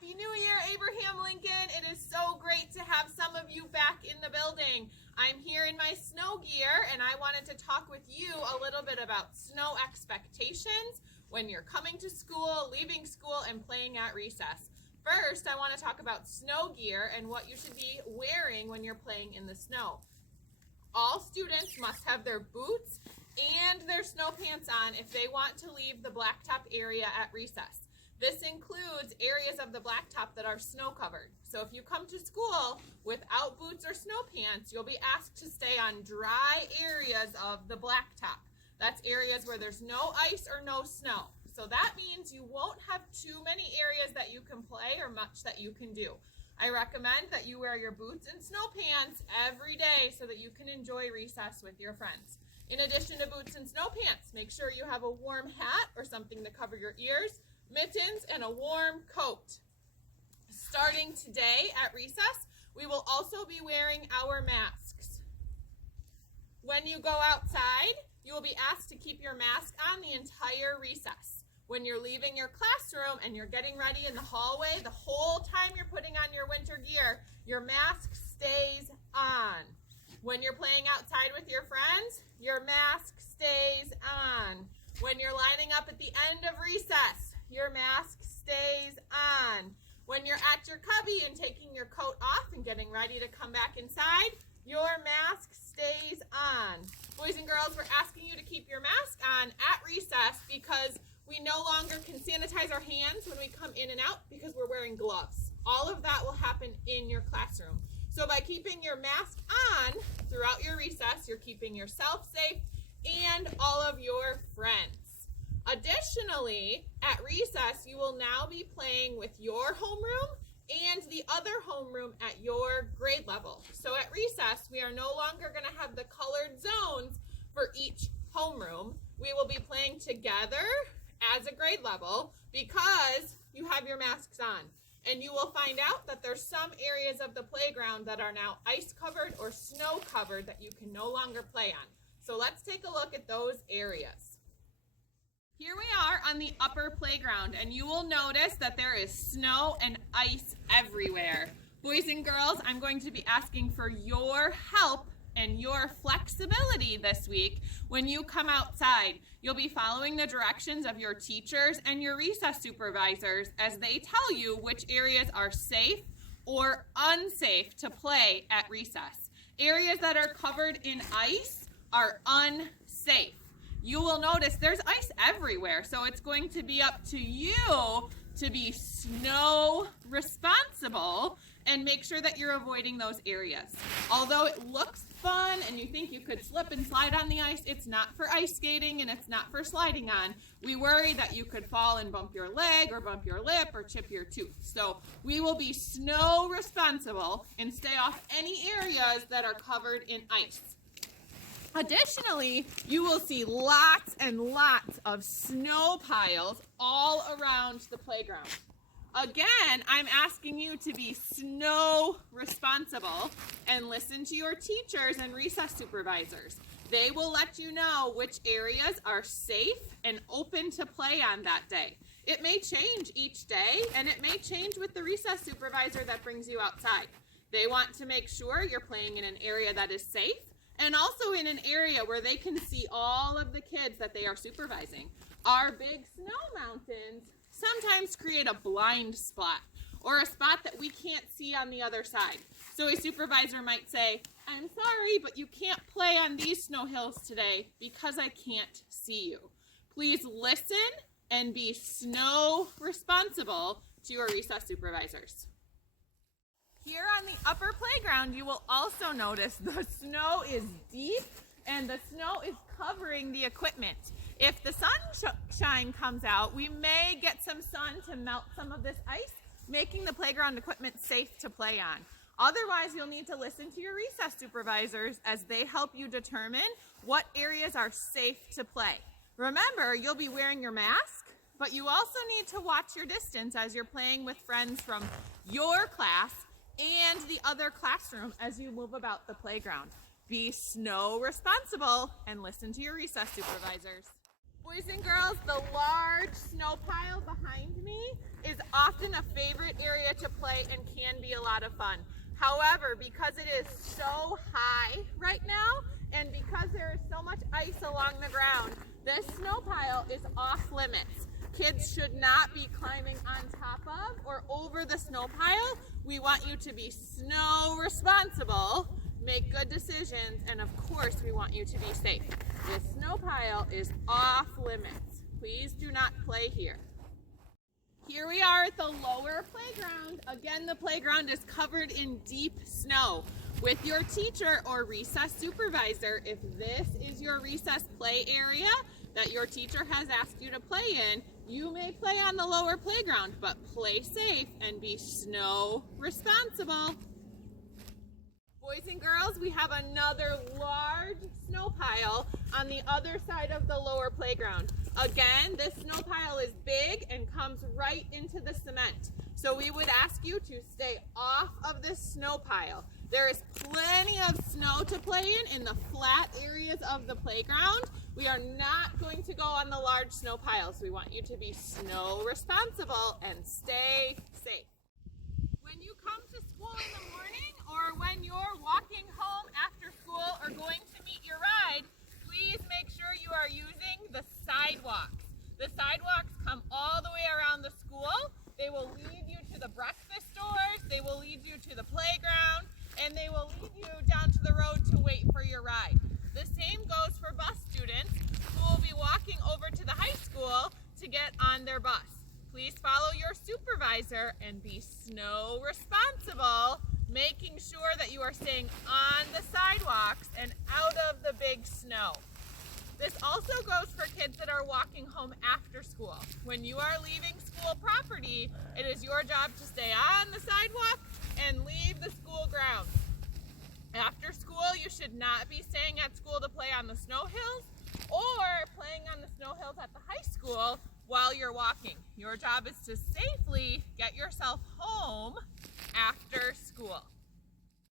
Happy New Year, Abraham Lincoln. It is so great to have some of you back in the building. I'm here in my snow gear and I wanted to talk with you a little bit about snow expectations when you're coming to school, leaving school, and playing at recess. First, I want to talk about snow gear and what you should be wearing when you're playing in the snow. All students must have their boots and their snow pants on if they want to leave the blacktop area at recess. This includes areas of the blacktop that are snow covered. So if you come to school without boots or snow pants, you'll be asked to stay on dry areas of the blacktop. That's areas where there's no ice or no snow. So that means you won't have too many areas that you can play or much that you can do. I recommend that you wear your boots and snow pants every day so that you can enjoy recess with your friends. In addition to boots and snow pants, make sure you have a warm hat or something to cover your ears, mittens, and a warm coat. Starting today at recess, we will also be wearing our masks. When you go outside, you will be asked to keep your mask on the entire recess. When you're leaving your classroom and you're getting ready in the hallway, the whole time you're putting on your winter gear, your mask stays on. When you're playing outside with your friends, your mask stays on. When you're lining up at the end of recess, your mask stays on. When you're at your cubby and taking your coat off and getting ready to come back inside, your mask stays on. Boys and girls, we're asking you to keep your mask on at recess because we no longer can sanitize our hands when we come in and out because we're wearing gloves. All of that will happen in your classroom. So by keeping your mask on throughout your recess, you're keeping yourself safe and all of your friends. Additionally, at recess, you will now be playing with your homeroom and the other homeroom at your grade level. So at recess, we are no longer going to have the colored zones for each homeroom. We will be playing together as a grade level because you have your masks on. And you will find out that there's some areas of the playground that are now ice covered or snow covered that you can no longer play on. So let's take a look at those areas. Here we are on the upper playground, and you will notice that there is snow and ice everywhere. Boys and girls, I'm going to be asking for your help and your flexibility this week when you come outside. You'll be following the directions of your teachers and your recess supervisors as they tell you which areas are safe or unsafe to play at recess. Areas that are covered in ice are unsafe. You will notice there's ice everywhere, so it's going to be up to you to be snow responsible and make sure that you're avoiding those areas. Although it looks fun and you think you could slip and slide on the ice, it's not for ice skating and it's not for sliding on. We worry that you could fall and bump your leg or bump your lip or chip your tooth. So we will be snow responsible and stay off any areas that are covered in ice. Additionally, you will see lots and lots of snow piles all around the playground. Again, I'm asking you to be snow responsible and listen to your teachers and recess supervisors. They will let you know which areas are safe and open to play on that day. It may change each day, and it may change with the recess supervisor that brings you outside. They want to make sure you're playing in an area that is safe and also in an area where they can see all of the kids that they are supervising. Our big snow mountains sometimes create a blind spot or a spot that we can't see on the other side. So a supervisor might say, I'm sorry, but you can't play on these snow hills today because I can't see you. Please listen and be snow responsible to your recess supervisors. Here on the upper playground, you will also notice the snow is deep and the snow is covering the equipment. If the sunshine comes out, we may get some sun to melt some of this ice, making the playground equipment safe to play on. Otherwise, you'll need to listen to your recess supervisors as they help you determine what areas are safe to play. Remember, you'll be wearing your mask, but you also need to watch your distance as you're playing with friends from your class and the other classroom as you move about the playground. Be snow responsible and listen to your recess supervisors. Boys and girls, the large snow pile behind me is often a favorite area to play and can be a lot of fun. However, because it is so high right now and because there is so much ice along the ground, this snow pile is off limits. Kids should not be climbing on top of or over the snow pile. We want you to be snow responsible, make good decisions, and of course we want you to be safe. This snow pile is off limits. Please do not play here. Here we are at the lower playground. Again, the playground is covered in deep snow. With your teacher or recess supervisor, if this is your recess play area that your teacher has asked you to play in, you may play on the lower playground, but play safe and be snow responsible. Boys and girls, we have another large snow pile on the other side of the lower playground. Again, this snow pile is big and comes right into the cement. So we would ask you to stay off of this snow pile. There is plenty of snow to play in the flat areas of the playground. We are not going to go on the large snow piles. We want you to be snow responsible and stay safe. When you come to school in the morning or when you're walking home after school or going to meet your ride, please make sure you are using the sidewalks. The sidewalks come all the way around the school. They will lead you to the breakfast stores, they will lead you to the playground, and they will lead you down to the road to wait for your ride. The same goes for bus students who will be walking over to the high school to get on their bus. Please follow your supervisor and be snow responsible, making sure that you are staying on the sidewalks and out of the big snow. This also goes for kids that are walking home after school. When you are leaving school property, it is your job to stay on the sidewalk and leave the school grounds. After school, you should not be staying at school to play on the snow hills or playing on the snow hills at the high school while you're walking. Your job is to safely get yourself home after school.